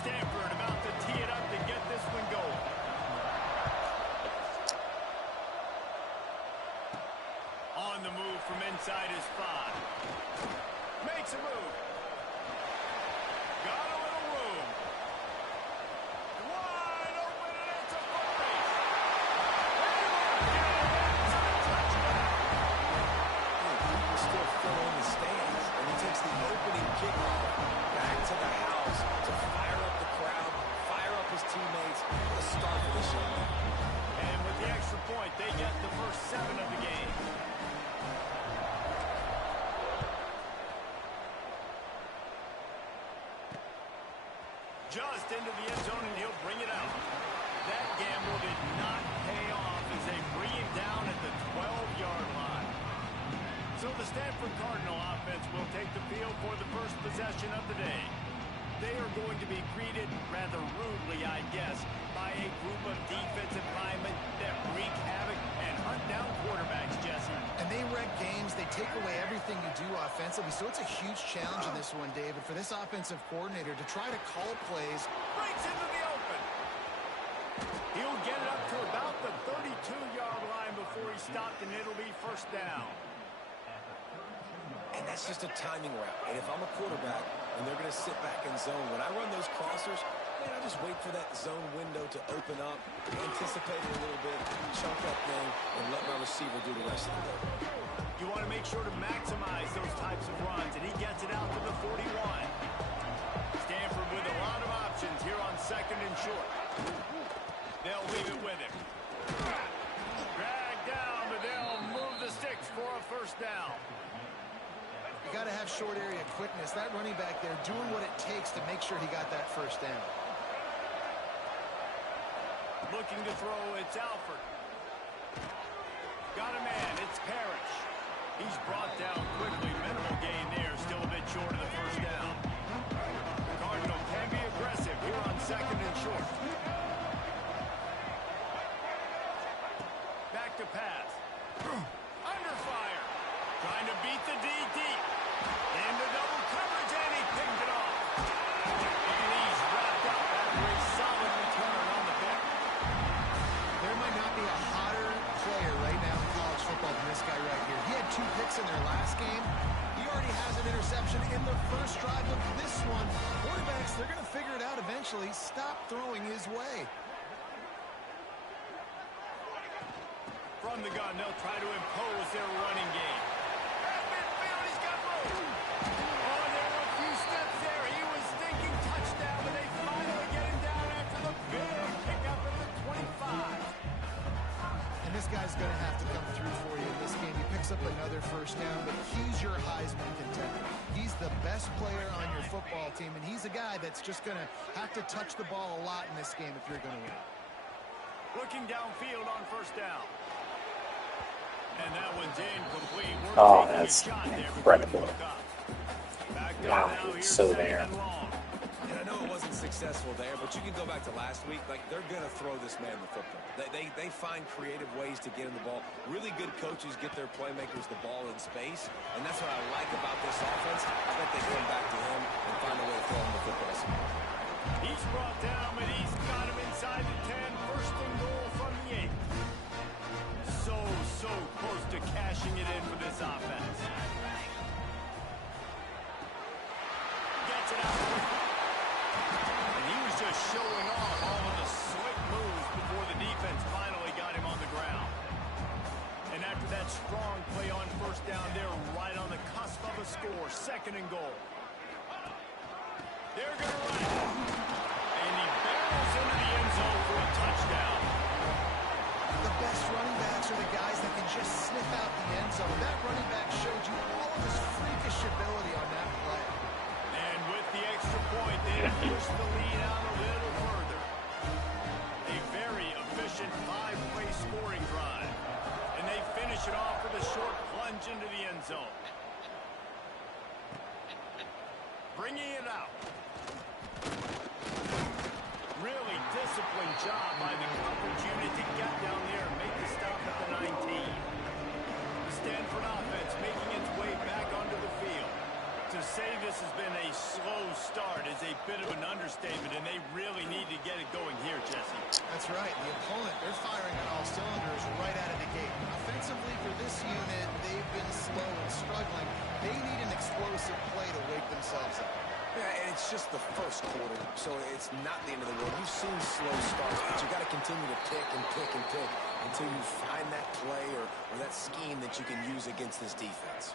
Stanford about to tee it up to get this one going. On the move from inside his 5. Makes a move. Got a little room. Wide open, and it's a foot race. People still fill in the stands, and he takes the opening kickoff back to the house to fire up the crowd, fire up his teammates. The start of the show. And with the extra point, they get the first 7 of the game. Just into the end zone, and he'll bring it out. That gamble did not pay off as they bring him down at the 12-yard line. So the Stanford Cardinal offense will take the field for the first possession of the day. They are going to be greeted rather rudely, I guess, by a group of defensive linemen that wreak havoc and hunt down quarterbacks, Jesse. And they wreck games. They take away everything you do offensively. So it's a huge challenge in this one, David, for this offensive coordinator to try to call plays. Breaks into the open. He'll get it up to about the 32-yard line before he's stopped, and it'll be first down. And that's just a timing route. And if I'm a quarterback and they're going to sit back in zone, when I run those crossers, man, I just wait for that zone window to open up, anticipate it a little bit, chunk that thing, and let my receiver do the rest of the work. You want to make sure to maximize those types of runs, and he gets it out to the 41. Stanford with a lot of options here on 2nd and short. They'll leave it with him. Drag down, but they'll move the sticks for a first down. You got to have short area quickness. That running back there doing what it takes to make sure he got that first down. Looking to throw, it's Alford. Got a man, it's Parrish. He's brought down quickly. Minimal gain there, still a bit short of the first down. The Cardinal can be aggressive here on 2nd and short. Back to pass. Under fire. Trying to beat the D deep. Into double coverage, and he picked it off. And he's wrapped up after a solid return on the pick. There might not be a hotter player right now in college football than this guy right here. He had 2 picks in their last game. He already has an interception in the first drive of this one. Quarterbacks, they're going to figure it out eventually. Stop throwing his way. From the gun, they'll try to impose their running game. At midfield, he's got room. Oh, there were a few steps there. He was thinking touchdown, but they finally get him down after the big pickup at the 25. And this guy's going to have to come through for you in this game. He picks up another first down, but he's your Heisman contender. He's the best player on your football team, and he's a guy that's just going to have to touch the ball a lot in this game if you're going to win. Looking downfield on first down. And that one's incomplete. Oh, that's incredible. Wow, he's so there. And I know it wasn't successful there, but you can go back to last week. Like, they're going to throw this man the football. They find creative ways to get him the ball. Really good coaches get their playmakers the ball in space, and that's what I like about this offense. I bet they come back to him and find a way to throw him the football. He's brought down, but he's got him inside the 10. First and goal from the 8. So close to cashing it in for this offense. Gets it out. And he was just showing off all of the slick moves before the defense finally got him on the ground. And after that strong play on first down, they're right on the cusp of a score. 2nd and goal. They're going to run it. And he barrels into the end zone for a touchdown. The best running backs are the guys that can just sniff out the end zone. That running back showed you all of his freakish ability on that play. And with the extra point, they push the lead out a little further. A very efficient 5-play scoring drive. And they finish it off with a short plunge into the end zone. Bringing it out. Really disciplined job by the coverage unit to get down there and make the stop at the 19. The Stanford offense making its way back onto the field. To say this has been a slow start is a bit of an understatement, and they really need to get it going here, Jesse. That's right. The opponent, they're firing on all cylinders right out of the gate. Offensively for this unit, they've been slow and struggling. They need an explosive play to wake themselves up. Yeah, and it's just the first quarter, so it's not the end of the world. You've seen slow starts, but you got to continue to pick and pick and pick until you find that play or that scheme that you can use against this defense.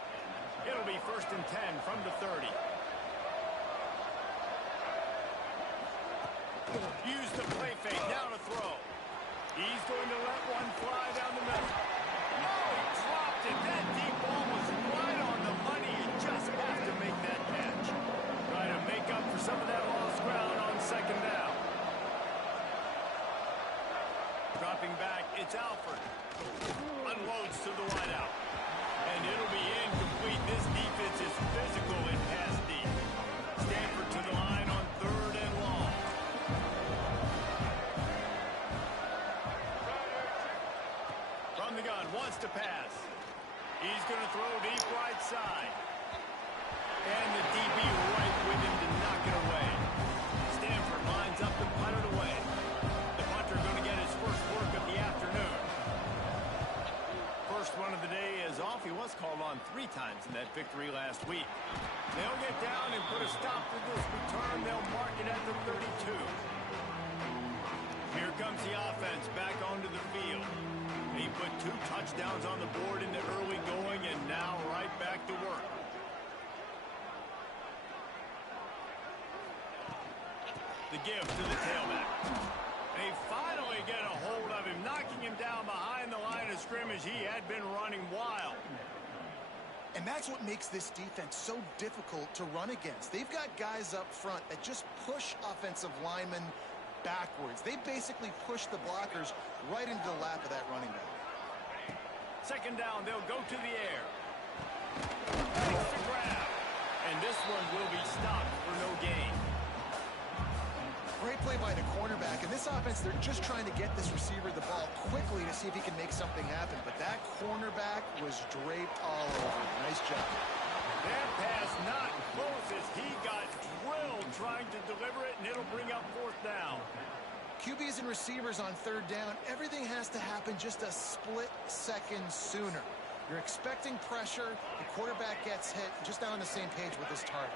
It'll be 1st and 10 from the 30. Use the play fake, now to throw. He's going to let one fly down the middle. No, he dropped it. That deep ball was right on the money. You just have to make that catch. Try to make up for some of that lost ground on 2nd down. Dropping back, it's Alford. Unloads to the wideout. And it'll be incomplete. This defense is physical and pass deep. Stanford to the line on 3rd and long. From the gun, wants to pass. He's going to throw deep right side. And the DB right with him to knock it away. Stanford lines up to punt it away. The punter going to get his first work of the afternoon. First one of the day is off. He was called on 3 times in that victory last week. They'll get down and put a stop to this return. They'll mark it at the 32. Here comes the offense back onto the field. He put 2 touchdowns on the board in the early going and now right back to work. The give to the tailback. They finally get a hold of him, knocking him down behind the line of scrimmage. He had been running wild. And that's what makes this defense so difficult to run against. They've got guys up front that just push offensive linemen backwards. They basically push the blockers right into the lap of that running back. 2nd down, they'll go to the air. Takes the grab. And this one will be stopped for no gain. Great play by the cornerback. And this offense, they're just trying to get this receiver the ball quickly to see if he can make something happen. But that cornerback was draped all over. Nice job. That pass not close as he got drilled trying to deliver it, and it'll bring up 4th down. QBs and receivers on 3rd down, everything has to happen just a split second sooner. You're expecting pressure. The quarterback gets hit, just not on the same page with his target.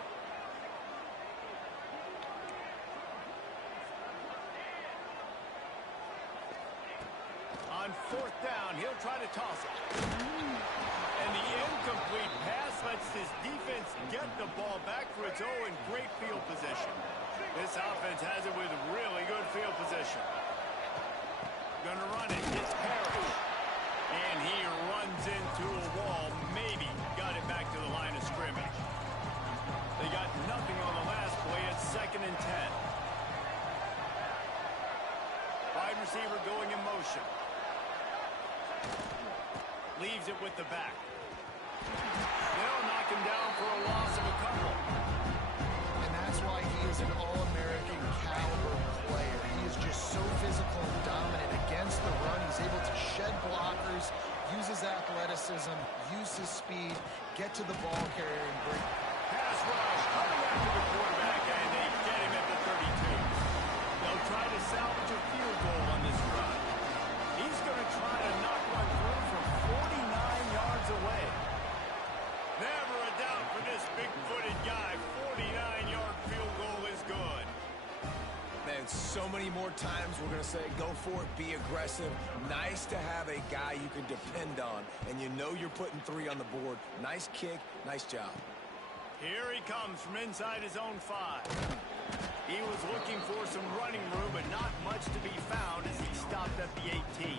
On 4th down, he'll try to toss it. And the incomplete pass lets this defense get the ball back for its own great field position. This offense has it with really good field position. Gonna run it, it's Parrish. And he runs into a wall, maybe got it back to the line of scrimmage. They got nothing on the last play. It's 2nd and 10. Wide receiver going in motion. Leaves it with the back. They'll knock him down for a loss of a couple. And that's why he is an All-American caliber player. He is just so physical and dominant against the run. He's able to shed blockers, use his athleticism, use his speed, get to the ball carrier and break. Pass rush coming after the quarterback, and they get him at the 32. They'll try to salvage a field goal on this drive. He's going to try to knock one through from 49 yards away. Never a doubt for this big-footed guy. 49-yard field goal is good. Man, so many more times we're going to say go for it, be aggressive. Nice to have a guy you can depend on, and you know you're putting 3 on the board. Nice kick, nice job. Here he comes from inside his own 5. He was looking for some running room, but not much to be found as he stopped at the 18.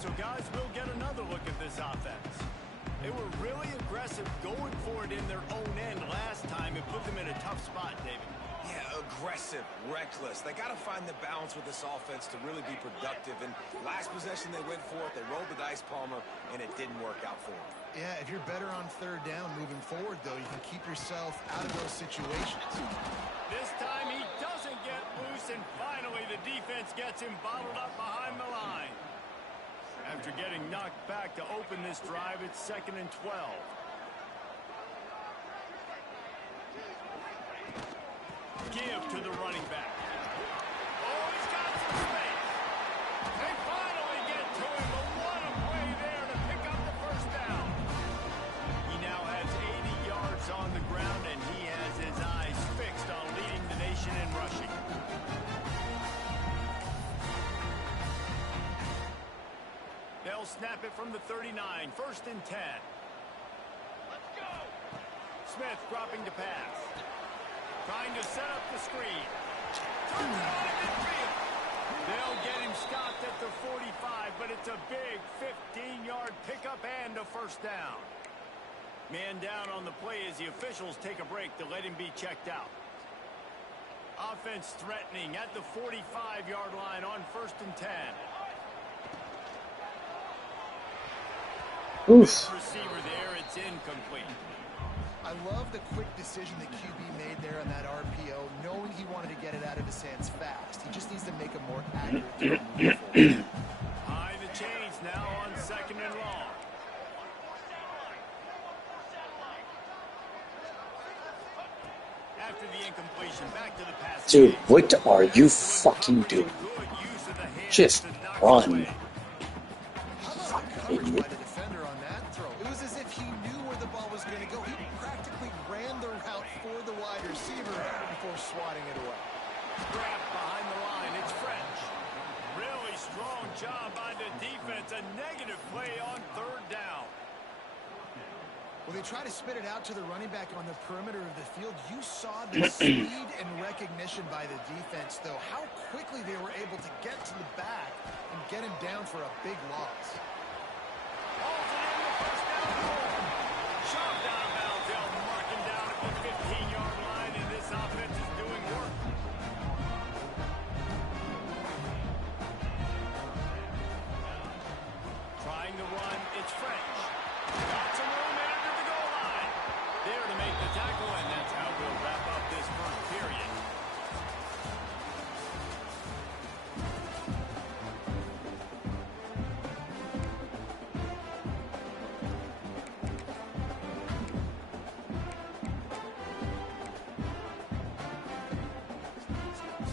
So, guys, we'll get another look at this offense. They were really aggressive going for it in their own end last time. It put them in a tough spot, David. Yeah, aggressive, reckless. They got to find the balance with this offense to really be productive. And last possession they went for it. They rolled the dice, Palmer, and it didn't work out for them. Yeah, if you're better on 3rd down moving forward, though, you can keep yourself out of those situations. This time he doesn't get loose, and finally the defense gets him bottled up behind the line. After getting knocked back to open this drive, it's 2nd and 12. give to the running back. Oh, he's got some space. They finally get to him, but what a play there to pick up the first down. He now has 80 yards on the ground, and he has his eyes fixed on leading the nation in rushing. They'll snap it from the 39, 1st and 10. Let's go. Smith dropping to pass. Trying to set up the screen. Turns it on in midfield. They'll get him stopped at the 45, but it's a big 15-yard pickup and a first down. Man down on the play as the officials take a break to let him be checked out. Offense threatening at the 45-yard line on 1st and 10. Oof. Receiver there, it's incomplete. I love the quick decision the QB made there on that RPO, knowing he wanted to get it out of his hands fast. He just needs to make a more accurate throw moving forward. High the chains now on 2nd and long. After the incompletion, back to the pass. Dude, what are you fucking doing? Just run. Coverage by the defender on that throw. It was as if he knew where the ball was going to go. He practically ran the route for the wide receiver before swatting it away. Trapped behind the line. It's French. Really strong job by the defense. A negative play on 3rd down. Well, they try to spit it out to the running back on the perimeter of the field. You saw the speed and recognition by the defense, though. How quickly they were able to get to the back and get him down for a big loss. Shoved out of bounds. They'll mark him down at the 15-yard line, and this offense is doing work. Trying to run, it's French. Got some room under the goal line. There to make the tackle, and that's how we'll wrap up this first period.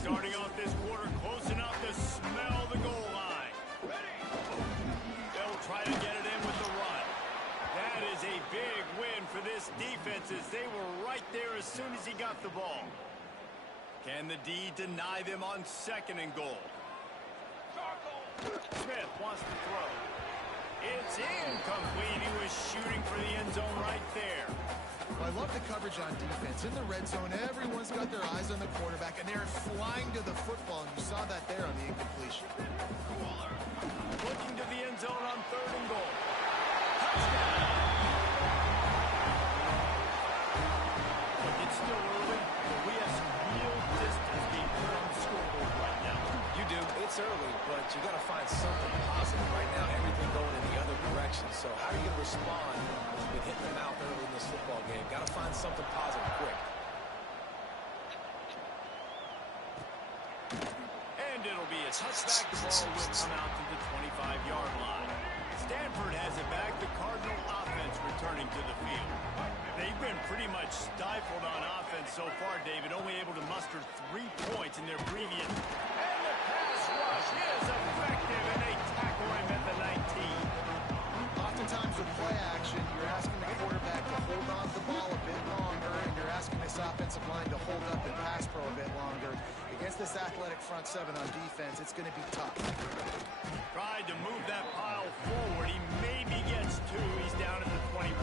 Starting off this quarter close enough to smell the goal line. They'll try to get it in with the run. That is a big win for this defense as they were right there as soon as he got the ball. Can the D deny them on 2nd and goal? Smith wants to throw. It's incomplete. He was shooting for the end zone right there. Well, I love the coverage on defense. In the red zone, everyone's got their eyes on the quarterback, and they're flying to the football, and you saw that there on the incompletion. Looking to the end zone on 3rd and goal. Touchdown! Look, it's still early, but we have some real distance being put on the scoreboard right now. You do. It's early, but you got to find something positive. Right now, everything going in the other direction. So how are you going to respond when you've been hitting the mouth early in this football game? Got to find something positive quick. And it'll be a touchback. The ball will come out to the 25-yard line. Stanford has it back. The Cardinal offense returning to the field. They've been pretty much stifled on offense so far, David. Only able to muster 3 points in their previous. And the pass rush is effective, and they tackle him at the 19. Oftentimes with play action, you're asking the quarterback to hold on to the ball a bit longer, and you're asking this offensive line to hold up and pass pro a bit longer. Against this athletic front 7 on defense, it's going to be tough. Tried to move that pile forward. He maybe gets 2. He's down at the 21.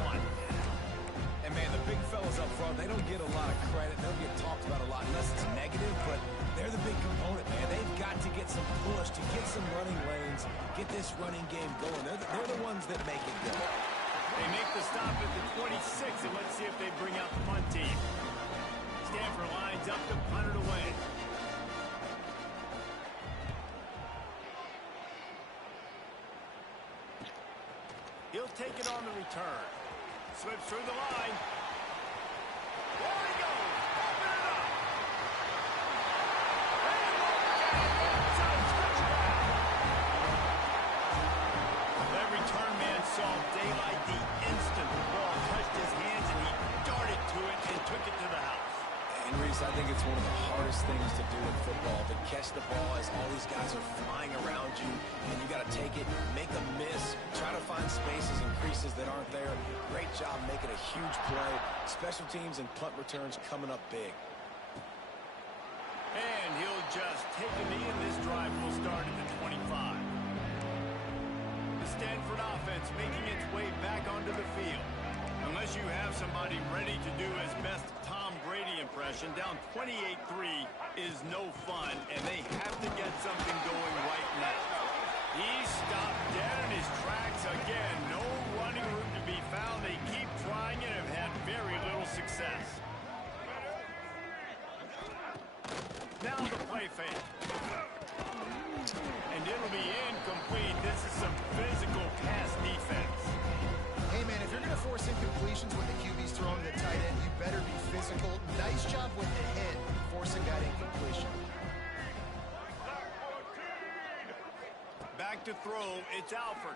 And, man, the big fellas up front, they don't get a lot of credit. They don't get talked about a lot unless it's negative, but they're the big component, man. They've got to get some push, to get some running lanes, get this running game going. They're the ones that make it go. They make the stop at the 26, and let's see if they bring out the punt team. Stanford lines up to punt it away. He'll take it on the return. Slips through the line. There he goes. Open it up. And he won't get it. It's a touchdown. That return man saw daylight the instant the ball touched his hands, and he darted to it and took it to the house. And Reese, I think it's one of the hardest things to do in football, to catch the ball as all these guys are flying around you, and you got to take it, make a miss, try to find spaces and creases that aren't there. Great job making a huge play. Special teams and punt returns coming up big. And he'll just take a knee, and this drive will start at the 25. The Stanford offense making its way back onto the field. Unless you have somebody ready to do his best Tom Brady impression, down 28-3 is no fun, and they have to get something going right now. He stopped dead in his tracks again. No running room to be found. They keep trying and have had very little success. Now the play fake. And it'll be incomplete. This is some physical pass defense. Hey, man, if you're going to force incompletions when the QB's throwing to the tight end, you better be physical. Nice job with the hit, forcing that incompletion. Back to throw, it's Alford.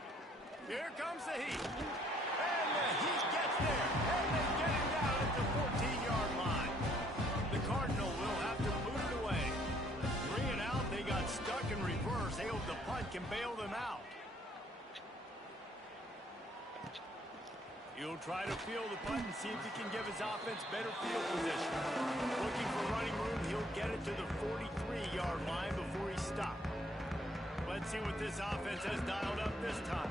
Here comes the Heat. And the Heat gets there. And they get him down at the 14-yard line. The Cardinal will have to boot it away. 3 and out, they got stuck in reverse. They hope the punt can bail them out. He'll try to field the punt and see if he can give his offense better field position. Looking for running room, he'll get it to the 43-yard line before he stops. Let's see what this offense has dialed up this time.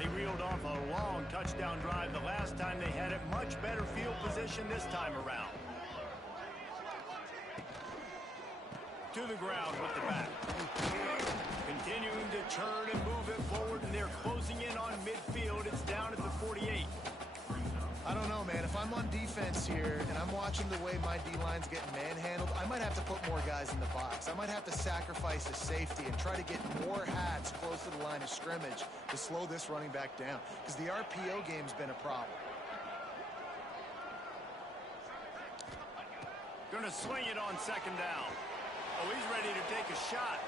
They reeled off a long touchdown drive the last time they had it. Much better field position this time around. To the ground with the back. Continuing to churn and move it forward, and they're closing in on midfield. It's down at the 48. I don't know, man. If I'm on defense here and I'm watching the way my D-line's getting manhandled, I might have to put more guys in the box. I might have to sacrifice a safety and try to get more hats close to the line of scrimmage to slow this running back down, because the RPO game's been a problem. Gonna swing it on second down. Oh, he's ready to take a shot.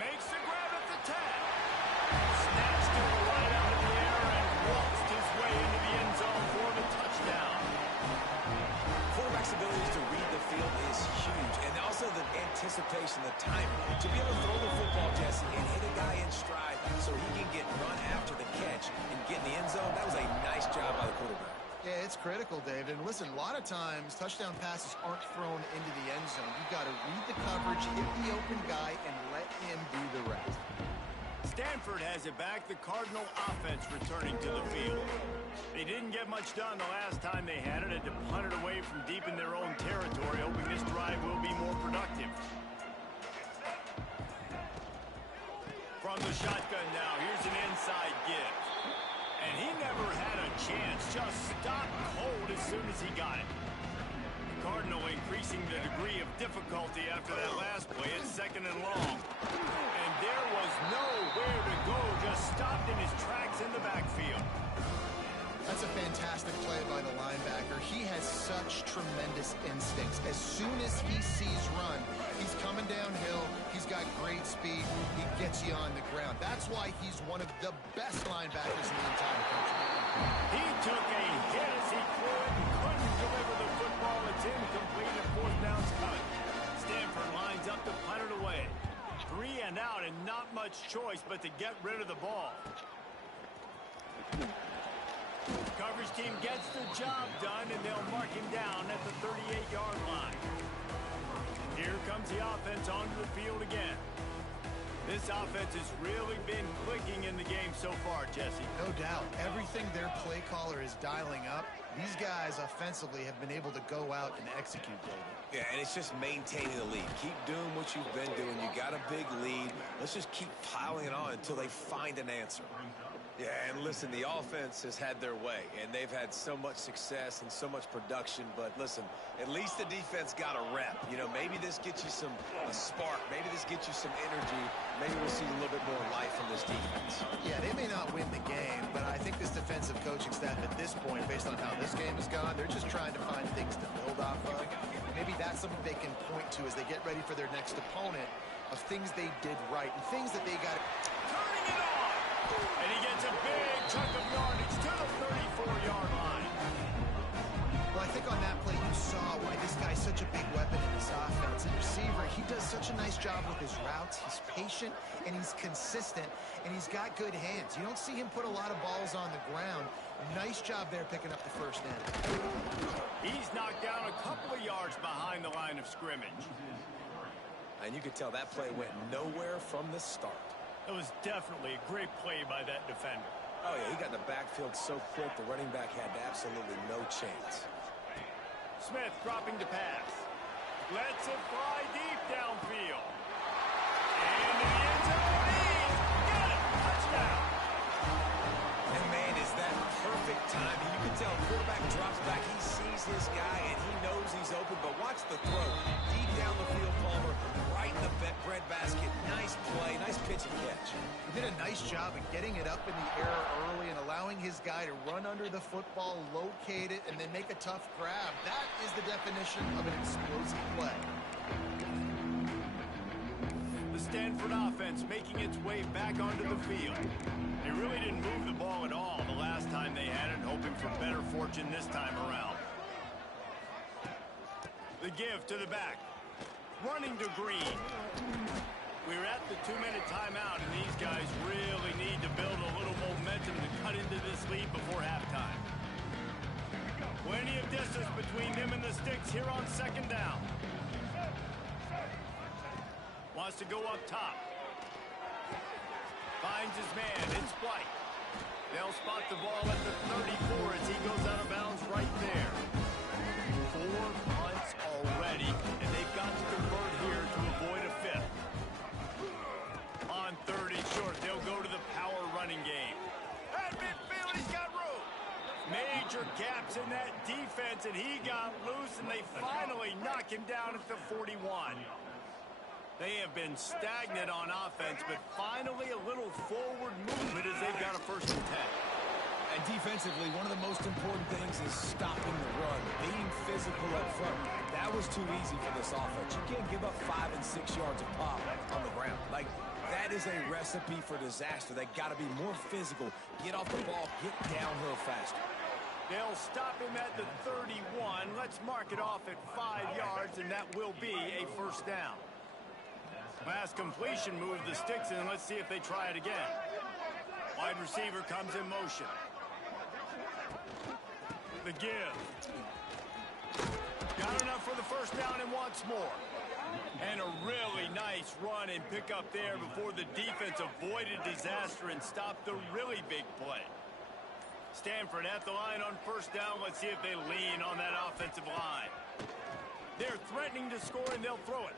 Makes the grab at the 10. Snatched it right out of the air and waltzed his way into the end zone for the touchdown. Quarterback's ability to read the field is huge, and also the anticipation, the timing. To be able to throw the football, Jesse, and hit a guy in stride so he can get run after the catch and get in the end zone, that was a nice job by the quarterback. Yeah, it's critical, David. And listen, a lot of times touchdown passes aren't thrown into the end zone. You've got to read the coverage, hit the open guy, and let him do the rest. Stanford has it back. The Cardinal offense returning to the field. They didn't get much done the last time they had it. Had to punt it away from deep in their own territory, hoping this drive will be more productive. From the shotgun now, here's an inside give. And he never had a chance, just stopped cold as soon as he got it. The Cardinal increasing the degree of difficulty after that last play. It's second and long. And there was nowhere to go, just stopped in his tracks in the backfield. That's a fantastic play by the linebacker. He has such tremendous instincts. As soon as he sees run, he's coming downhill. He's got great speed. He gets you on the ground. That's why he's one of the best linebackers in the entire country. He took a hit as he could and couldn't deliver the football. It's incomplete and fourth down's coming. Stanford lines up to punt it away. 3 and out and not much choice but to get rid of the ball. Coverage team gets the job done, and they'll mark him down at the 38-yard line. Here comes the offense onto the field again. This offense has really been clicking in the game so far, Jesse. No doubt. Everything their play caller is dialing up, these guys offensively have been able to go out and execute, David. Yeah, and it's just maintaining the lead. Keep doing what you've been doing. You got a big lead. Let's just keep piling it on until they find an answer. Yeah, and listen, the offense has had their way, and they've had so much success and so much production. But listen, at least the defense got a rep. You know, maybe this gets you a spark. Maybe this gets you some energy. Maybe we'll see a little bit more life from this defense. Yeah, they may not win the game, but I think this defensive coaching staff at this point, based on how this game has gone, they're just trying to find things to build off of. Maybe that's something they can point to as they get ready for their next opponent, of things they did right and things that they got. Turning it on! And he gets a big chunk of yardage to the 34-yard line. Well, I think on that play you saw why this guy's such a big He does such a nice job with his routes. He's patient, and he's consistent, and he's got good hands. You don't see him put a lot of balls on the ground. Nice job there picking up the first down. He's knocked down a couple of yards behind the line of scrimmage. And you could tell that play went nowhere from the start. It was definitely a great play by that defender. Oh, yeah, he got in the backfield so quick, the running back had absolutely no chance. Smith dropping to pass. Lets it fly deep downfield. And in the end zone, he's got it. Touchdown. And, man, is that perfect timing. You can tell quarterback drops back. He sees his guy, and he knows he's open. But watch the throw. Deep down the field, Palmer, right in the breadbasket. Nice play, nice pitch and catch. He did a nice job of getting it up in the air early and allowing his guy to run under the football, locate it, and then make a tough grab. That is the definition of an explosive play. The Stanford offense making its way back onto the field. They really didn't move the ball at all the last time they had it, hoping for better fortune this time around. The give to the back. Running to Green. We're at the 2-minute timeout, and these guys really need to build a little momentum to cut into this lead before halftime. Plenty of distance between them and the sticks here on second down. Wants to go up top. Finds his man. It's White. They'll spot the ball at the 34 as he goes out of bounds right there. 4 punts already, and they've got to convert here to avoid a fifth. On 30 short, they'll go to the power running game. At midfield, he's got room. Major gaps in that defense, and he got loose, and they finally knock him down at the 41. They have been stagnant on offense, but finally a little forward movement as they've got a 1st and 10. And defensively, one of the most important things is stopping the run, being physical up front. That was too easy for this offense. You can't give up 5 and 6 yards of pop on the ground. Like, that is a recipe for disaster. They got to be more physical, get off the ball, get downhill faster. They'll stop him at the 31. Let's mark it off at 5 yards, and that will be a 1st down. Pass completion moves the sticks in. Let's see if they try it again. Wide receiver comes in motion. The give. Got enough for the 1st down and wants more. And a really nice run and pick up there before the defense avoided disaster and stopped the really big play. Stanford at the line on 1st down. Let's see if they lean on that offensive line. They're threatening to score, and they'll throw it.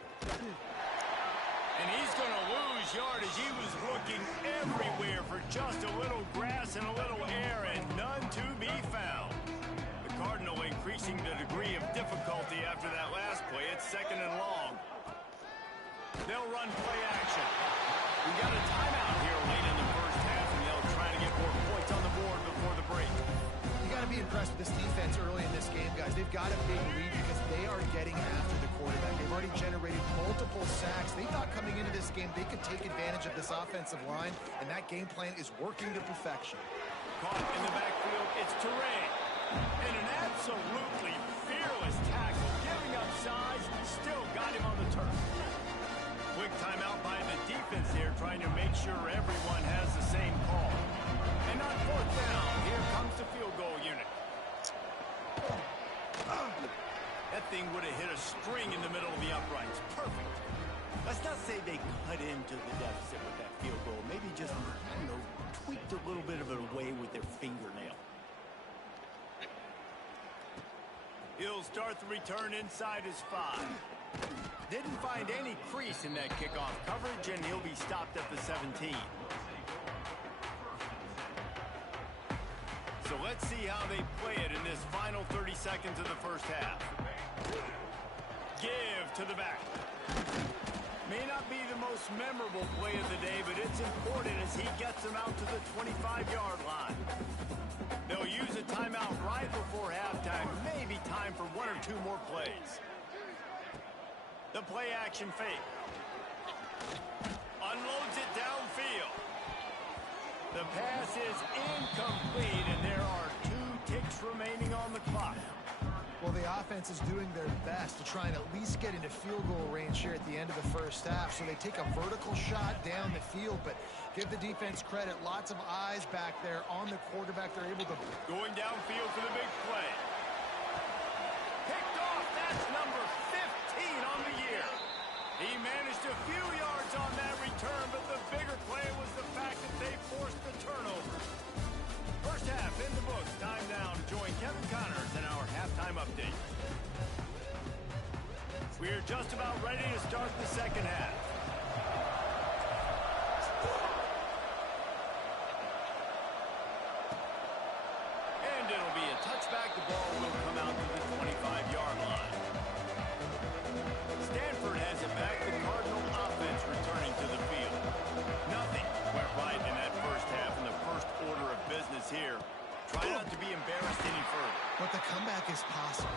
And he's going to lose yardage. He was looking everywhere for just a little grass and a little air, and none to be found. The Cardinal increasing the degree of difficulty after that last play. It's 2nd and long. They'll run play action. We got a timeout here late in the 1st half, and they'll try to get more points on the board before the break. You got to be impressed with this defense early in this game, guys. They've got a big lead because they are getting after the quarterback. They've already generated multiple sacks. They thought coming into this game they could take advantage of this offensive line, and that game plan is working to perfection. Caught in the backfield, it's Terrain. And an absolutely fearless tackle, giving up size, still got him on the turf. Quick timeout by the defense here, trying to make sure everyone has the same call. And on 4th down, here comes the field goal unit. That thing would have hit a string in the middle of the uprights. Perfect. Let's not say they cut into the deficit with that field goal. Maybe just, I don't know, tweaked a little bit of it away with their fingernail. He'll start the return inside his 5. Didn't find any crease in that kickoff coverage, and he'll be stopped at the 17. So let's see how they play it in this final 30 seconds of the 1st half. Give to the back. May not be the most memorable play of the day, but it's important as he gets them out to the 25-yard line. They'll use a timeout right before halftime. Maybe time for 1 or 2 more plays. The play action fake. Unloads it downfield. The pass is incomplete, and there are 2 ticks remaining on the clock. Well, the offense is doing their best to try and at least get into field goal range here at the end of the first half. So they take a vertical shot down the field, but give the defense credit. Lots of eyes back there on the quarterback. They're able to... Going downfield for the big play. Picked off. That's number 15 on the year. He managed a few yards on that return, but the bigger play was the fact that they forced the turnover. First half in the books. Time now to join Kevin Connors in our halftime update. We're just about ready to start the second half. And it'll be a touchback. The ball will come out to the 25-yard line. Stanford has it back. The Cardinal offense returning to the field. Nothing went right in that first half in the first order of business here. Try not to be embarrassed any further. But the comeback is possible.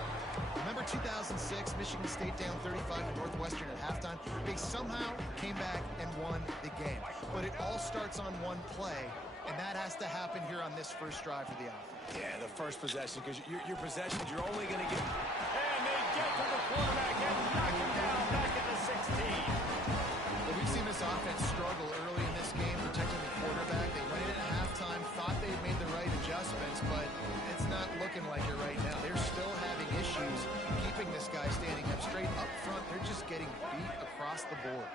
Remember 2006, Michigan State down 35 to Northwestern at halftime? They somehow came back and won the game. But it all starts on one play, and that has to happen here on this first drive for the offense. Yeah, the first possession, because your possessions, you're only going to get... And they get to the quarterback and knock him down back at the 16. Well, we've seen this offense struggle early in this game, protecting the quarterback. They went in at halftime, thought they made the right adjustments, but it's not looking like it right now. They're still having issues keeping this guy standing up straight up front. They're just getting beat across the board.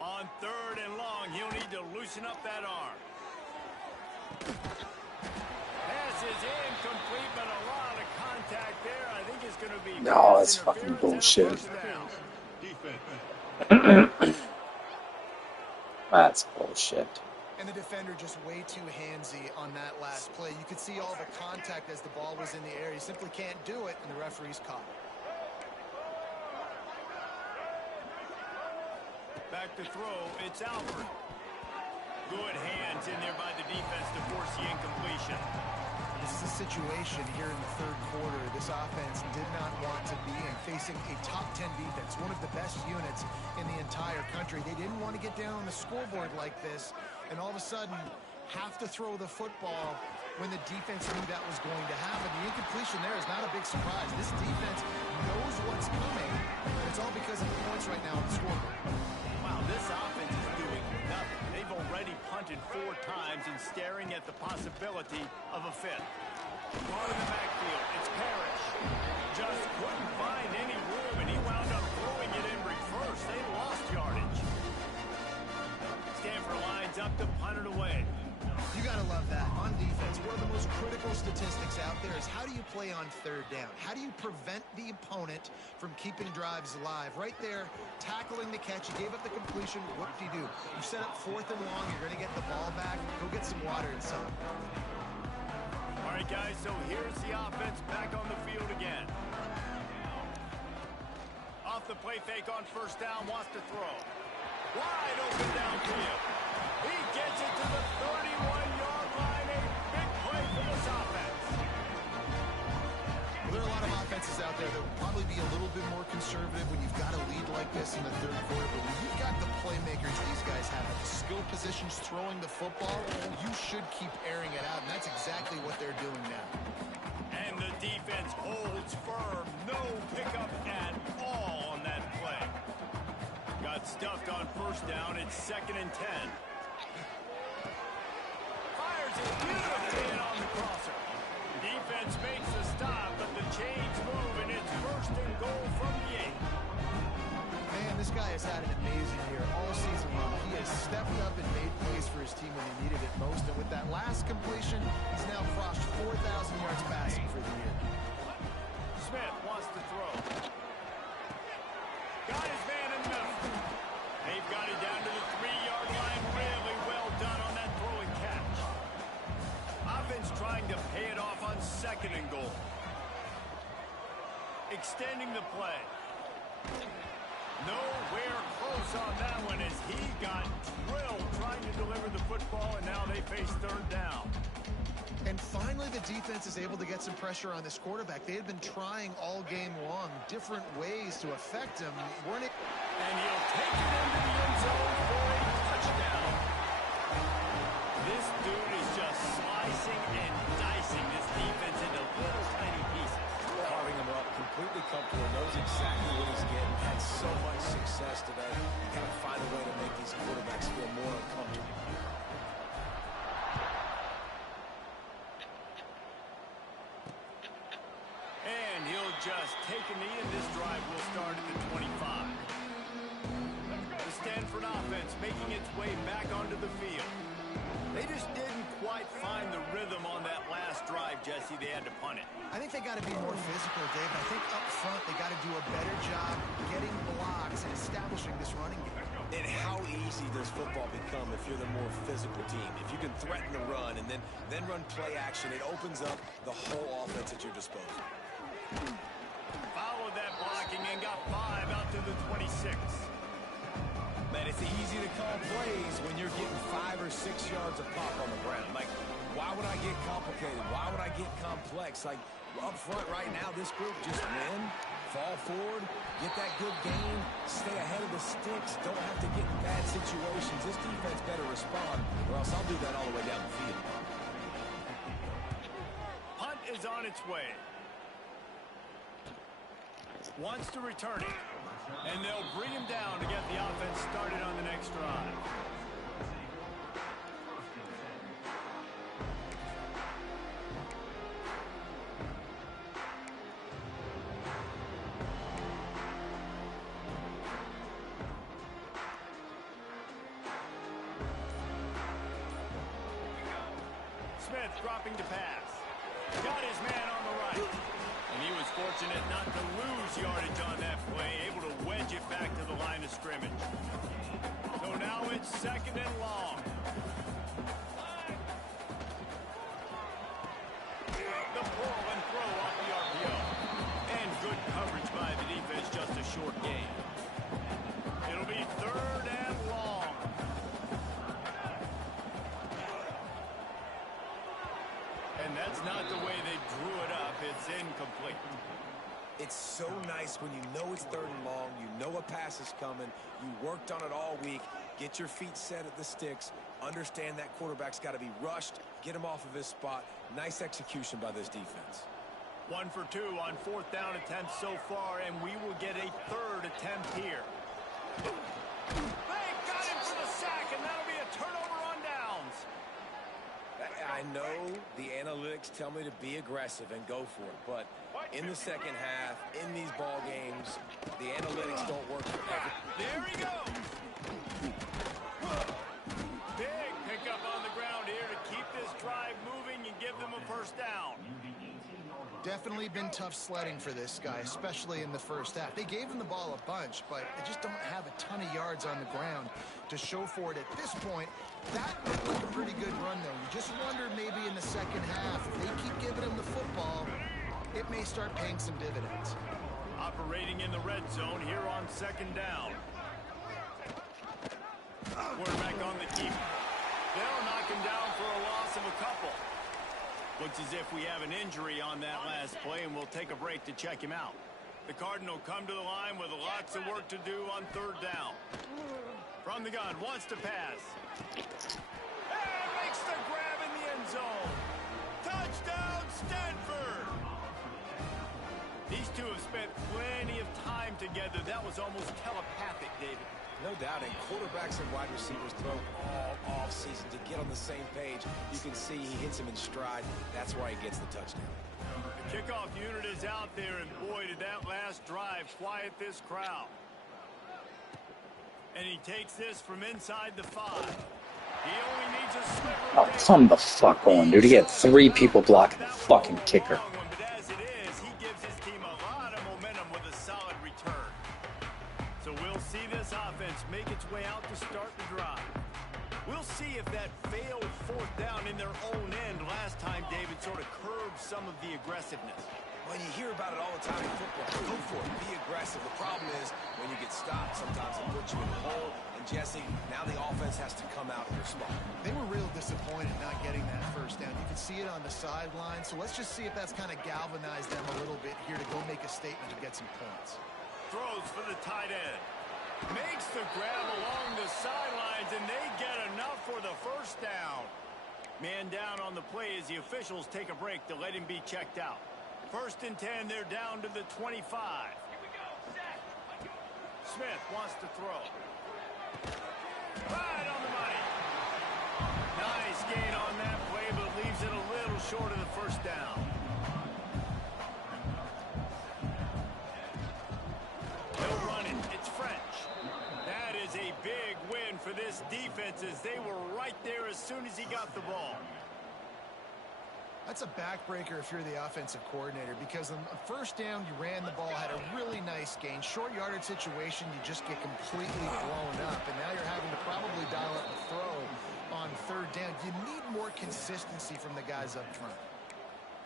On third and long, he'll need to loosen up that arm. Pass is incomplete, but a lot of contact there. I think it's going to be... No, that's fucking bullshit. That's bullshit. And the defender just way too handsy on that last play. You could see all the contact as the ball was in the air. He simply can't do it, and the referee's caught it. Back to throw, it's Alford. Good hands in there by the defense to force the incompletion. This is a situation here in the third quarter this offense did not want to be in, facing a top 10 defense, one of the best units in the entire country. They didn't want to get down on the scoreboard like this, and all of a sudden have to throw the football when the defense knew that was going to happen. The incompletion there is not a big surprise. This defense knows what's coming, and it's all because of the points right now on the scoreboard. Wow, this offense is doing nothing. They've already punted 4 times and staring at the possibility of a fifth. Ball in the backfield, it's Parrish. Just couldn't find any room, and he wound up throwing it in reverse. They lost yardage. Stanford lines up to punt it away. You gotta love that. On defense, one of the most critical statistics out there is how do you play on third down? How do you prevent the opponent from keeping drives alive? Right there, tackling the catch, you gave up the completion, what do? You set up fourth and long, you're gonna get the ball back, go get some water and sun. All right, guys, so here's the offense back on the field again. Off the play fake on first down, wants to throw. Wide open downfield. He gets it to the 31-yard line. A big play for this offense. Well, there are a lot of offenses out there that will probably be a little bit more conservative when you've got a lead like this in the third quarter. But when you've got the playmakers these guys have at the skill positions throwing the football, you should keep airing it out. And that's exactly what they're doing now. And the defense holds firm. No pickup at all on that play. Got stuffed on first down. It's 2nd and 10. Fires it beautifully in on the crosser. Defense makes the stop, but the chains move, and it's 1st and goal from the 8. Man, this guy has had an amazing year all season long. He has stepped up and made plays for his team when they needed it most. And with that last completion, he's now crossed 4,000 yards passing for the year. Smith wants to throw. Got his man in the middle. They've got it down to the 3-yard line. Really well done on that throw and catch. Offense trying to pay it off on 2nd and goal. Extending the play. Nowhere close on that one as he got drilled trying to deliver the football, and now they face 3rd down. And finally, the defense is able to get some pressure on this quarterback. They had been trying all game long different ways to affect him. Weren't it? And he'll take it into the end zone for a touchdown. This dude is just slicing and dicing this defense into little tiny pieces. completely comfortable, knows exactly what he's getting, had so much success today. You got to find a way to make these quarterbacks feel more uncomfortable. And he'll just take a knee, and this drive will start at the 25. The Stanford offense making its way back onto the field. They just didn't quite find the rhythm on that last drive, Jesse. They had to punt it. I think they got to be more physical, Dave. I think up front they got to do a better job getting blocks and establishing this running game. And how easy does football become if you're the more physical team? If you can threaten the run and then run play action, it opens up the whole offense at your disposal. Followed that blocking and got 5 out to the 26. Man, it's easy to call plays when you're getting 5 or 6 yards of pop on the ground. Like, why would I get complicated? Why would I get complex? Like, up front right now, this group just win, fall forward, get that good gain, stay ahead of the sticks, don't have to get in bad situations. This defense better respond, or else I'll do that all the way down the field. Punt is on its way. Wants to return it. And they'll bring him down to get the offense started on the next drive. Smith dropping to pass. Got his man on the right. And he was fortunate not to lose yardage on that play, able to wedge it back to the line of scrimmage. So now it's 2nd and long. The pull and throw off the RPO. And good coverage by the defense, just a short gain. It'll be 3rd and long. And that's not the way they drew it up. It's incomplete. It's so nice when you know it's 3rd and long, you know a pass is coming, you worked on it all week, get your feet set at the sticks, understand that quarterback's got to be rushed, get him off of his spot. Nice execution by this defense. 1 for 2 on 4th down attempts so far, and we will get a 3rd attempt here. They got him for the sack, and that'll be a turnover on downs. I know the analytics tell me to be aggressive and go for it, but in the second half, in these ball games, the analytics don't work forever. There he goes. Big pickup on the ground here to keep this drive moving and give them a 1st down. Definitely been tough sledding for this guy, especially in the first half. They gave him the ball a bunch, but they just don't have a ton of yards on the ground to show for it at this point. That looked like a pretty good run, though. You just wonder maybe in the second half, if they keep giving him the football, it may start paying some dividends. Operating in the red zone here on 2nd down. Quarterback on the keep. They'll knock him down for a loss of a couple. Looks as if we have an injury on that last play, and we'll take a break to check him out. The Cardinal come to the line with lots of work to do on 3rd down. From the gun, wants to pass. And makes the grab in the end zone. Touchdown, Stanford! These two have spent plenty of time together. That was almost telepathic, David. No doubt, and quarterbacks and wide receivers throw all offseason to get on the same page. You can see he hits him in stride. That's why he gets the touchdown. The kickoff unit is out there, and boy, did that last drive quiet this crowd. And he takes this from inside the 5. He only needs a sliver. Oh, come the fuck on, dude. He had 3 people blocking the fucking kicker. But as it is, he gives his team a lot of momentum with a solid return. So we'll see this offense make its way out to start the drive. We'll see if that failed 4th down in their own end last time, David, sort of curbed some of the aggressiveness. When you hear about it all the time in football, go for it, be aggressive. The problem is when you get stopped, sometimes it puts you in a hole. And Jesse, now the offense has to come out and respond. They were real disappointed not getting that 1st down. You can see it on the sideline. So let's just see if that's kind of galvanized them a little bit here to go make a statement to get some points. Throws for the tight end. Makes the grab along the sidelines, and they get enough for the 1st down. Man down on the play as the officials take a break to let him be checked out. First and 10, they're down to the 25. Smith wants to throw. Right on the money. Nice gain on that play, but leaves it a little short of the first down. He'll run it. It's French. That is a big win for this defense as they were right there as soon as he got the ball. That's a backbreaker if you're the offensive coordinator, because on the first down, you ran the ball, had a really nice gain. Short yardage situation, you just get completely blown up, and now you're having to probably dial up the throw on third down. You need more consistency from the guys up front.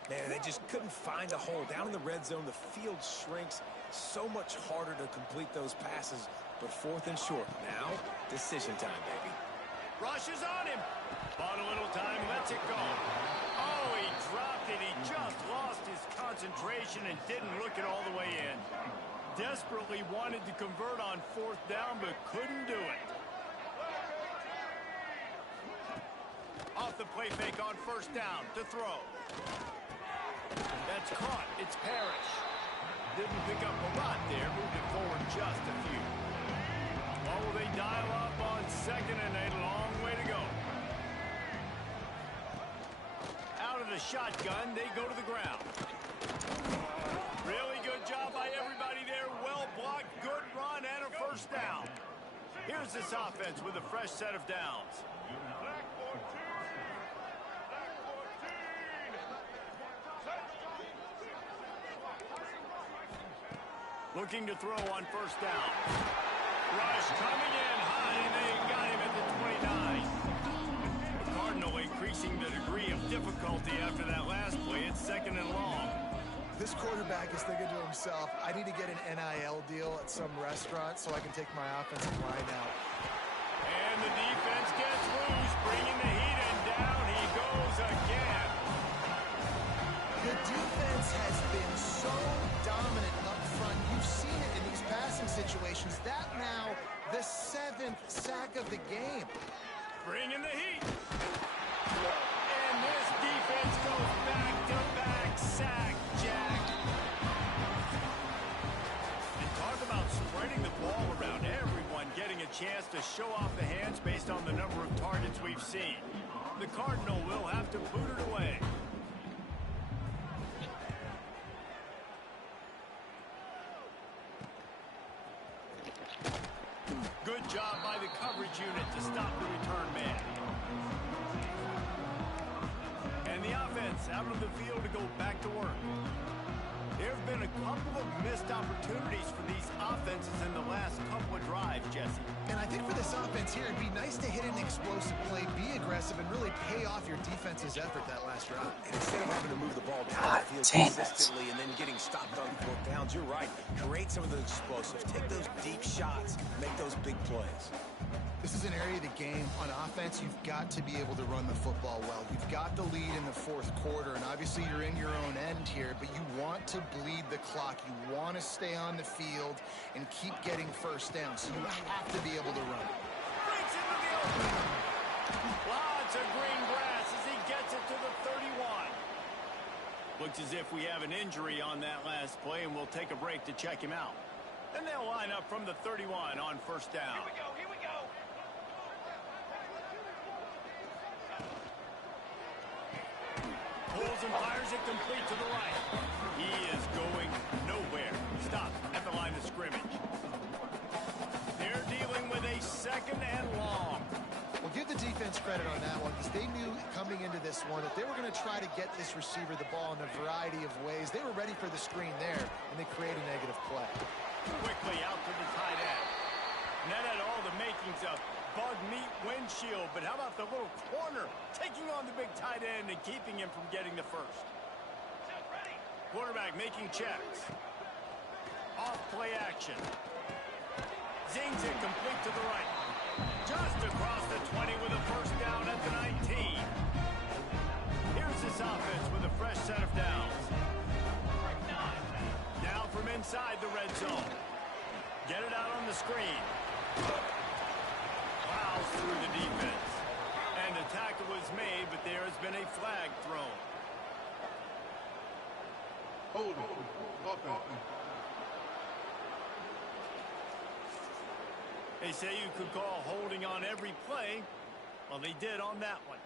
Man, they just couldn't find a hole. Down in the red zone, the field shrinks. So much harder to complete those passes, but fourth and short. Now, decision time, baby. Rushes on him. Bought a little time, lets it go. Oh, he dropped it. He just lost his concentration and didn't look it all the way in. Desperately wanted to convert on fourth down, but couldn't do it. Off the play fake on first down to throw. That's caught. It's Parrish. Didn't pick up a lot there. Moved it forward just a few. What will they dial up on second and a long way to go? Out of the shotgun, they go to the ground. Really good job by everybody there. Well blocked, good run, and a first down. Here's this offense with a fresh set of downs. Looking to throw on first down. Rush coming in high, and they got him at the 29. The Cardinal increasing the degree of difficulty after that last play. It's second and long. This quarterback is thinking to himself, I need to get an NIL deal at some restaurant so I can take my offensive line out. And the defense gets loose, bringing the heat, and down he goes again. The defense has been so dominant up front. You've seen it in these passing situations. That now the 7th sack of the game. Bringing the heat. And this defense goes back-to-back sack, Jack. And talk about spreading the ball around, everyone getting a chance to show off the hands based on the number of targets we've seen. The Cardinal will have to boot it away. Good job by the coverage unit to stop the return man. And the offense out of the field to go back to work. There have been a couple of missed opportunities for these offenses in the last couple of drives, Jesse. And I think for this offense here, it'd be nice to hit an explosive play, be aggressive, and really pay off your defense's effort that last drive. And instead of having to move the ball down the field consistently and then getting stopped on fourth downs, you're right. Create some of those explosives. Take those deep shots. Make those big plays. This is an area of the game. On offense, you've got to be able to run the football well. You've got the lead in the fourth quarter, and obviously you're in your own end here, but you want to bleed the clock. You want to stay on the field and keep getting first down, so you have to be able to run. Breaks into the open. Lots of green grass as he gets it to the 31. Looks as if we have an injury on that last play, and we'll take a break to check him out. And they'll line up from the 31 on first down. Here we go. Pulls and fires it complete to the right. He is going nowhere. Stop at the line of scrimmage. They're dealing with a second and long. Well, give the defense credit on that one, because they knew coming into this one that they were going to try to get this receiver the ball in a variety of ways. They were ready for the screen there, and they create a negative play. Quickly out to the tight end. And that had all the makings of bug meat windshield, but how about the little corner taking on the big tight end and keeping him from getting the first? Quarterback making checks. Off play action. Zings it complete to the right. Just across the 20 with a first down at the 19. Here's this offense with a fresh set of downs. Now from inside the red zone. Get it out on the screen. Plows through the defense. And a tackle was made, but there has been a flag thrown. Holding. Offense. They say you could call holding on every play. Well, they did on that one.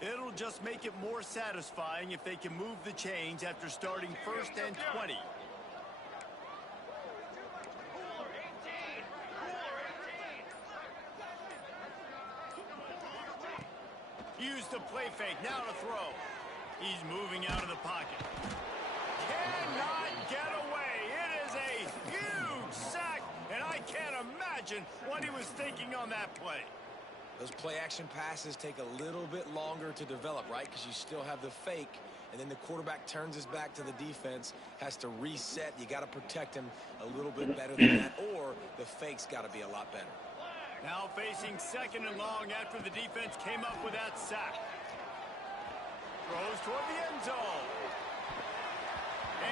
It'll just make it more satisfying if they can move the chains after starting 1st and 20. Use the play fake, now to throw. He's moving out of the pocket. Cannot get away. It is a huge sack, and I can't imagine what he was thinking on that play. Those play-action passes take a little bit longer to develop, right? Because you still have the fake, and then the quarterback turns his back to the defense, has to reset. You got to protect him a little bit better than that, or the fake's got to be a lot better. Now facing 2nd and long after the defense came up with that sack. Throws toward the end zone.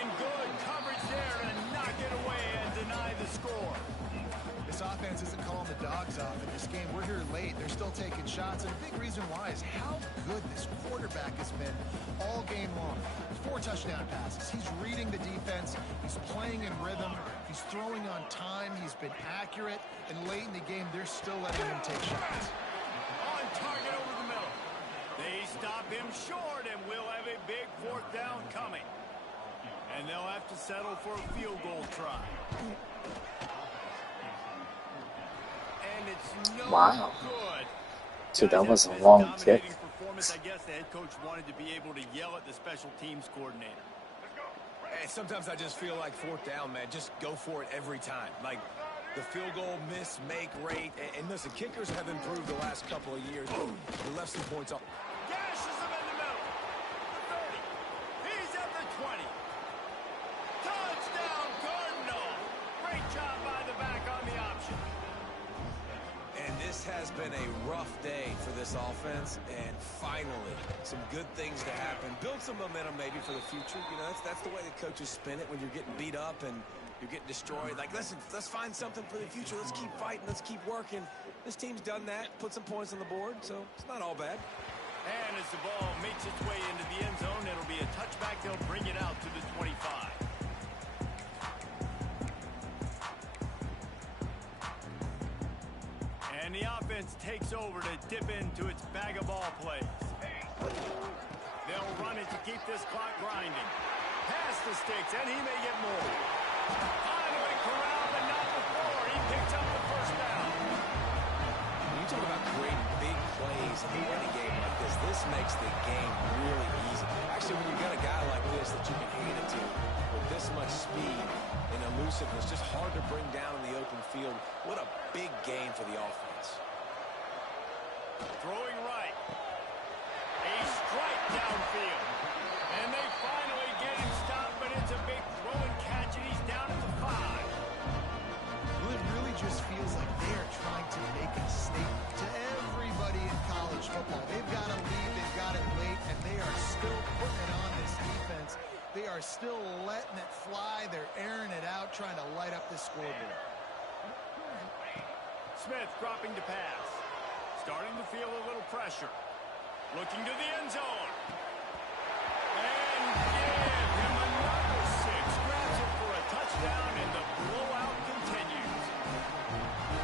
And good coverage there to knock it away and deny the score. This offense isn't calling the dogs off in this game. We're here late. They're still taking shots. And a big reason why is how good this quarterback has been all game long. 4 touchdown passes. He's reading the defense. He's playing in rhythm. He's throwing on time. He's been accurate. And late in the game, they're still letting him take shots. On target over the middle. They stop him short, and we'll have a big 4th down coming. And they'll have to settle for a field goal try. And it's no good. So that was a long kick. I guess the head coach wanted to be able to yell at the special teams coordinator. And sometimes I just feel like 4th down, man. Just go for it every time. Like the field goal miss, make rate. And listen, kickers have improved the last couple of years. They left some points off. Gashes him in the middle. The 30. He's at the 20. Touchdown, Cardinal. Great job by the back on the option. And this has been a rough day for this offense, and finally, some good things to happen. Build some momentum maybe for the future. You know, that's the way the coaches spin it when you're getting beat up and you're getting destroyed. Like, listen, let's find something for the future. Let's keep fighting. Let's keep working. This team's done that, put some points on the board, so it's not all bad. And as the ball makes its way into the end zone, it'll be a touchback. They'll bring it out to the 25. And the offense takes over to dip into its bag of ball plays. They'll run it to keep this clock grinding. Pass the sticks, and he may get more. Finally corralled, but not before. He picks up the 1st down. When you talk about creating big plays in the running game like this makes the game really easy. Actually, when you've got a guy like this that you can hand it to with this much speed and elusiveness, just hard to bring down in the open field. What a big game for the offense. Throwing right. A strike downfield. And they finally get him stopped, but it's a big throw and catch, and he's down at the 5. Well, it really just feels like they are trying to make a statement to everybody in college football. They've got a lead, they've got it late, and they are still putting it on this defense. They are still letting it fly. They're airing it out, trying to light up the scoreboard. Smith dropping to pass. Starting to feel a little pressure. Looking to the end zone. And give him another 6. Grabs it for a touchdown, and the blowout continues.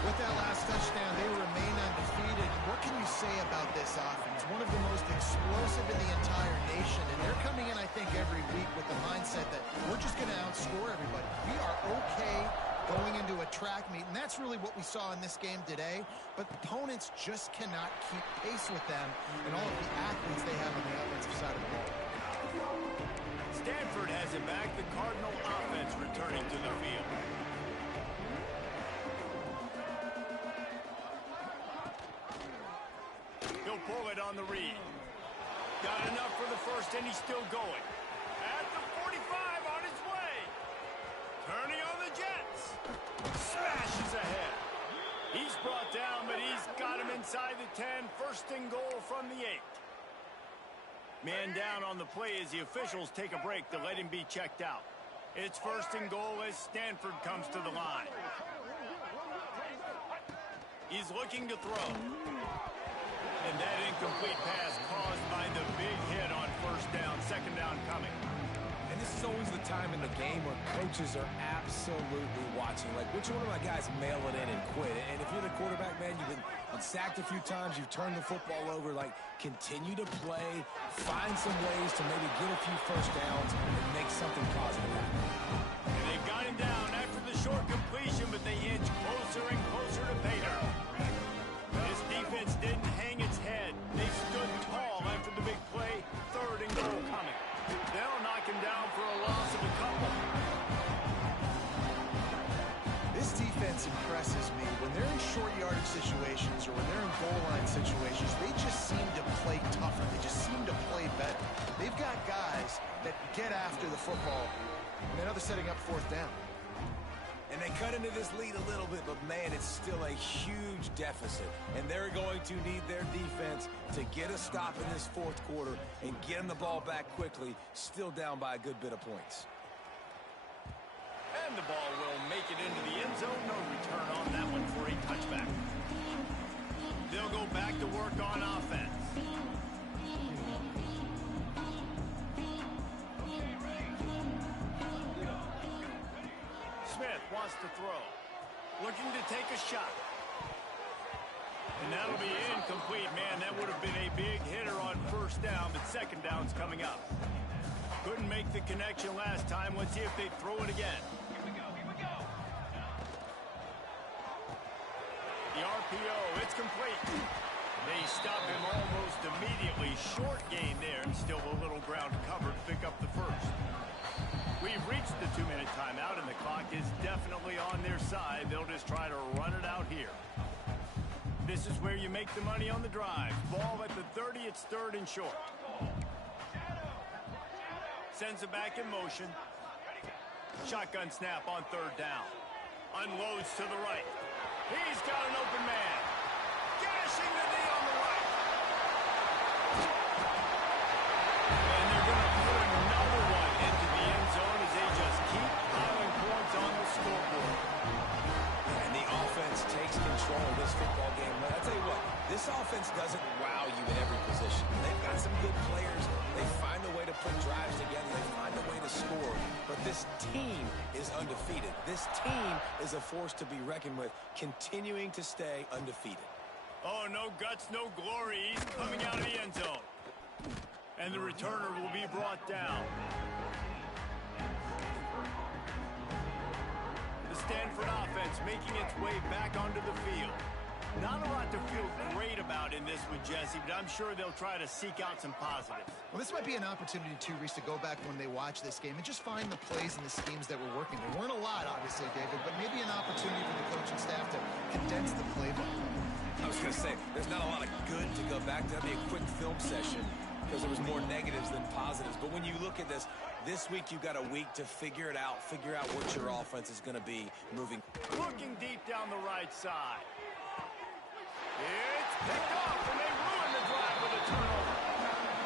With that last touchdown, they remain undefeated. What can you say about this offense? One of the most explosive in the entire nation, and they're coming in, I think, every week with the mindset that we're just going to outscore everybody. We are okay going into a track meet, and that's really what we saw in this game today. But opponents just cannot keep pace with them and all of the athletes they have on the offensive side of the ball. Stanford has it back. The Cardinal offense returning to the field. He'll pull it on the read. Got enough for the 1st, and he's still going. At the 45 on his way. Turning on the Jets. Smashes ahead. He's brought down, but he's got him inside the 10. 1st and goal from the 8. Man down on the play as the officials take a break to let him be checked out. It's 1st and goal as Stanford comes to the line. He's looking to throw. And that incomplete pass caused by the big hit on 1st first down, second down coming. And this is always the time in the game where coaches are absolutely watching. Like, which one of my guys mail it in and quit? And if you're the quarterback, man, you've been sacked a few times, you've turned the football over, like, continue to play, find some ways to maybe get a few first downs and make something positive happen. And they've got him down after the short completion, but they inch closer and closer to pay dirt. This defense didn't hang its head. They stood tall after the big play, third and goal coming. They'll knock him down for a loss of a couple. This defense impresses me. When they're in short yardage situations or when they're in goal line situations, they just seem to play tougher. They just seem to play better. They've got guys that get after the football, and now they're setting up fourth down. And they cut into this lead a little bit, but, man, it's still a huge deficit. And they're going to need their defense to get a stop in this fourth quarter and get them the ball back quickly, still down by a good bit of points. And the ball will make it into the end zone. No return on that one for a touchback. They'll go back to work on offense. Smith wants to throw. Looking to take a shot. And that'll be incomplete. Man, that would have been a big hitter on first down, but second down's coming up. Couldn't make the connection last time. Let's see if they throw it again. The RPO, it's complete. They stop him almost immediately. Short gain there, and still a little ground covered to pick up the first. We've reached the 2-minute timeout, and the clock is definitely on their side. They'll just try to run it out here. This is where you make the money on the drive. Ball at the 30, it's third and short. Sends it back in motion. Shotgun snap on third down. Unloads to the right. He's got an open man. Gashing the knee on the right. And they're going to put another one into the end zone as they just keep piling points on the scoreboard. And the offense takes control of this football game. But I'll tell you what, this offense doesn't wow you in every position. They've got some good players. They find a way to put drives together. They find a way to score. But this team is undefeated. This team is a force to be reckoned with, continuing to stay undefeated. Oh, no guts, no glory. He's coming out of the end zone. And the returner will be brought down. The Stanford offense making its way back onto the field. Not a lot to feel great about in this one, Jesse, but I'm sure they'll try to seek out some positives. Well, this might be an opportunity, too, Reese, to go back when they watch this game and just find the plays and the schemes that were working. There weren't a lot, obviously, David, but maybe an opportunity for the coaching staff to condense the playbook. I was going to say, there's not a lot of good to go back to. That'd be a quick film session because there was more negatives than positives. But when you look at this week you've got a week to figure it out, figure out what your offense is going to be moving. Looking deep down the right side. It's picked off, and they ruin the drive with a turnover.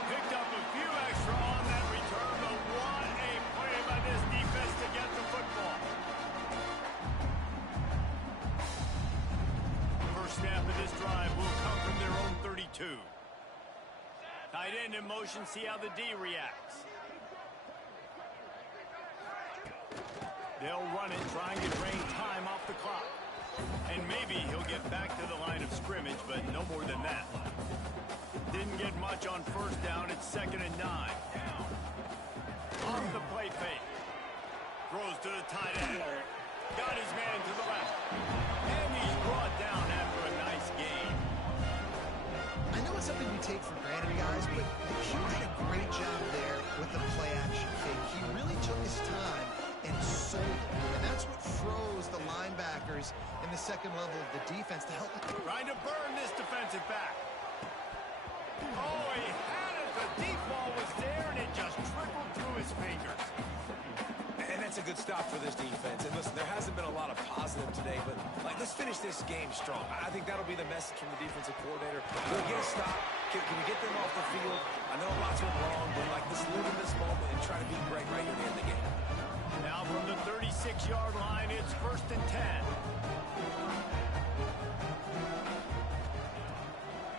Picked up a few extra on that return, but what a play by this defense to get the football. First snap of this drive will come from their own 32. Tight end in motion, see how the D reacts. They'll run it, trying to drain time off the clock. And maybe he'll get back to the line of scrimmage, but no more than that. Didn't get much on first down. It's 2nd and 9. Off the play fake. Throws to the tight end. Got his man to the left. And he's brought down after a nice gain. I know it's something we take for granted, guys, but Hugh did a great job there with the play action fake. He really took his time and sold it. And that's what froze the linebackers in the second level of the defense to help. Trying to burn this defensive back. Oh, he had it. The deep ball was there, and it just trickled through his fingers. And that's a good stop for this defense. And listen, there hasn't been a lot of positive today, but let's finish this game strong. I think that'll be the message from the defensive coordinator. We'll get a stop. Can we get them off the field? I know lots went wrong, but let's live in this moment and try to be great right here at the end of the game. Now from the 36-yard line, it's 1st and 10.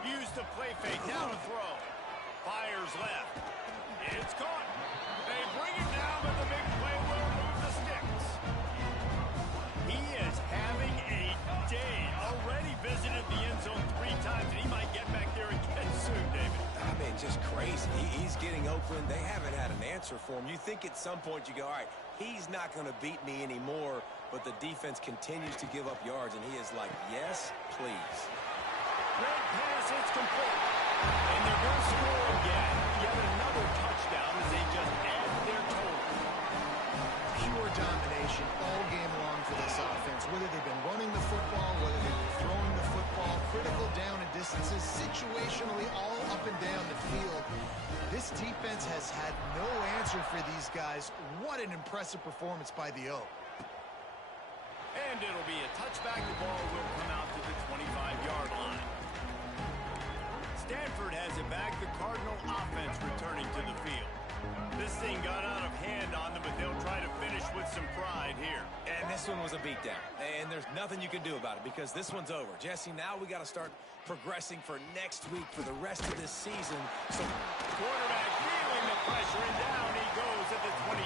Use the play fake, down a throw. Fires left. It's caught. They bring him down, but the big play will move the sticks. He is having a day. Already visited the end zone 3 times, and he might get back there again soon, David. I mean, just crazy. He's getting Oakland. They haven't had an answer for him. You think at some point you go, all right, he's not going to beat me anymore, but the defense continues to give up yards, and he is like, yes, please. Great pass, it's complete. And they're going to score again. Yet another touchdown as they just add to their total. Pure domination all game long for this offense. Whether they've been running the football, whether they've been throwing the football, critical down and distances, situationally all up and down the field. This defense has had no answer for these guys. What an impressive performance by the O. And it'll be a touchback. The ball will come out to the 25-yard line. Stanford has it back. The Cardinal offense returning to the field. This thing got out of hand on them, but they'll try to finish with some pride here. And this one was a beatdown. And there's nothing you can do about it because this one's over. Jesse, now we got to start progressing for next week for the rest of this season. So quarterback feeling the pressure, and down he goes at the 22.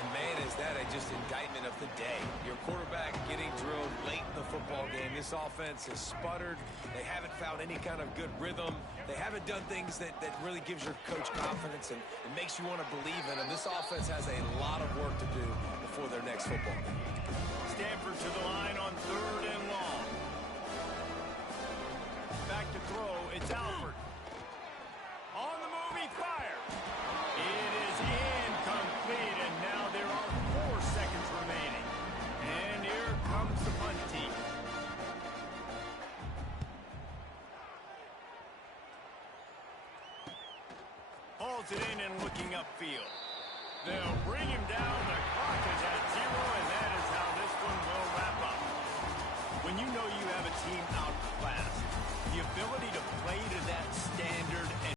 And man, is that just indictment of the day. Your quarterback getting drilled late in the football game. This offense has sputtered. They haven't found any kind of good rhythm. They haven't done things that really gives your coach confidence and makes you want to believe in them. This offense has a lot of work to do before their next football game. Stanford to the line on 3rd and long. Back to throw. It's Alford. On the move, he fires. It is incomplete, and now there are 4 seconds remaining. And here comes the punt team. Hauls it in and looking upfield. They'll bring him down. The clock is at 0, and that is how this one will wrap up. When you know you have a team outclassed, the ability